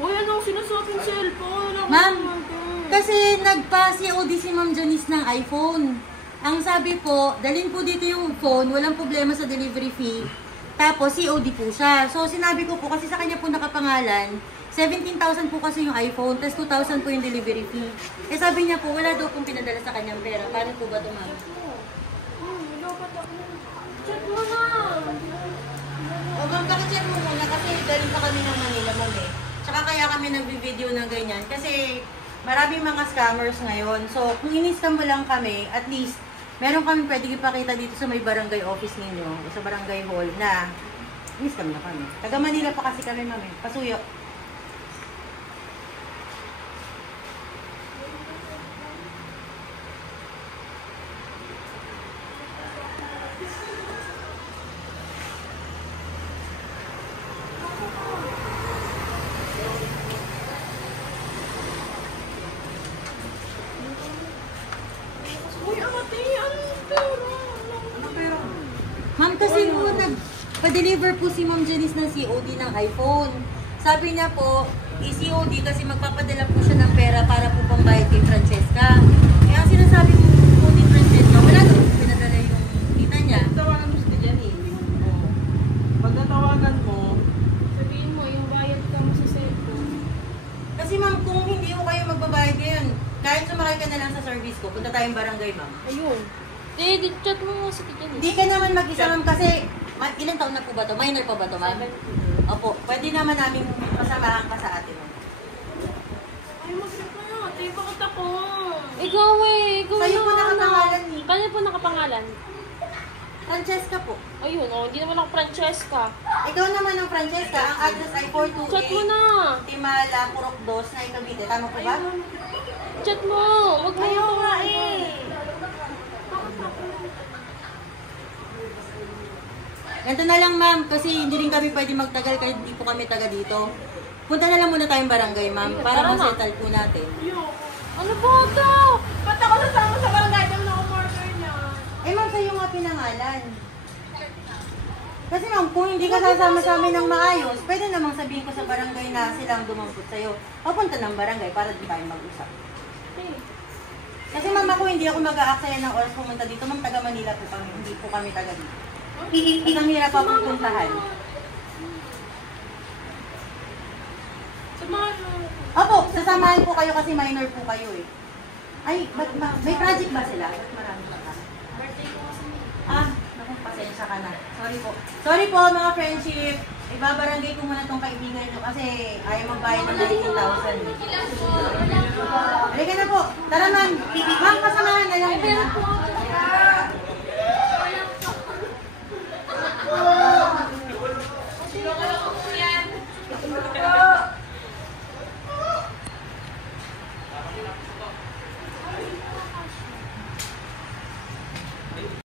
Uy, anong sinusuot yung cellphone? Ma'am, kasi nagpa-COD si Ma'am Janice ng iPhone. Ang sabi po, dalhin po dito yung phone, walang problema sa delivery fee. Tapos COD po siya. So sinabi ko po, kasi sa kanya po nakapangalan, 17,000 po kasi yung iPhone, tapos 2,000 po yung delivery fee. Eh sabi niya po, wala daw pong pinadala sa kanyang pera. Paano po ba ito, ma'am? Check mo na. O ma'am, pakicheck mo muna kasi galing pa kami ng Manila, ma'am eh. Tsaka kaya kami nag-video ng ganyan. Kasi maraming mga scammers ngayon. So kung in-scam mo lang kami, at least meron kami pwede ipakita dito sa may barangay office ninyo, o sa barangay hall na in-scam na kami. Taga Manila pa kasi kami, ma'am eh. Pasuyo. Ma'am, kasi po nagpa-deliver po si Ma'am Janice ng COD ng iPhone. Sabi niya po, i-COD kasi magpapadala po siya ng pera para po pambayad kay Francesca. Kaya ang sinasabi po ni Francesca, wala daw po pinadala yung kita niya. Tawagan mo si Janice. Pag natawagan mo, Sabihin mo, yung bayad ka mo sa cellphone. Kasi ma'am, kung hindi ko kayo magbabayad ngayon, kahit sumakay ka na lang sa service ko, punta tayong barangay, ma'am. Ayun. Chat mo nga si Tijani. Hindi ka naman mag-isa, ma'am, kasi ilang taon na po ba to? Minor pa ba to, ma'am? Opo, pwede naman namin pasamahan ka sa atin, ma'am. Ay, mag-check mo na. Ate, bakit ako? Ikaw eh. Ikaw Sa'yo na, po nakapangalan eh. Kanya po nakapangalan? Francesca po. Ayun, oh, hindi naman ako Francesca. Ikaw naman ang Francesca. Ang address ay 428 Chat mo na. Timala, Purok 2, na Cavite. Tama po ba? Chat mo. Wag mo Ayaw ito. nga eh. Ganito na lang, ma'am, kasi hindi rin kami pwede magtagal kahit hindi po kami taga dito. Punta na lang muna tayong barangay, ma'am, para Tara na. ma-settle po natin. Ano ba ito? Ba't ako nasama sa barangay? Dami na umorder niya. Eh, ma'am, sa'yo nga pinangalan. Kasi ma'am, kung hindi ka sasama sa amin ng maayos, pwede namang sabihin ko sa barangay na silang dumampot sa'yo. Papunta ng barangay para di tayo mag-usap. Kasi ma'am, ako hindi ako mag-aaksaya ng oras pumunta dito. Ma'am, taga Manila po kami, hindi po kami taga dito. At ang hirap pa pupuntahan. Samahan mo. Opo, sasamahan po kayo kasi minor po kayo eh. Ay, may project ba sila? Ba't marami pa ka? Birthday ko kasi. Naku, pasensya ka na. Sorry po. Sorry po mga friendship. Ibabarangay ko muna tong kaibigan nyo kasi ayaw magbayad ng 19,000. Halika na po. Tara man.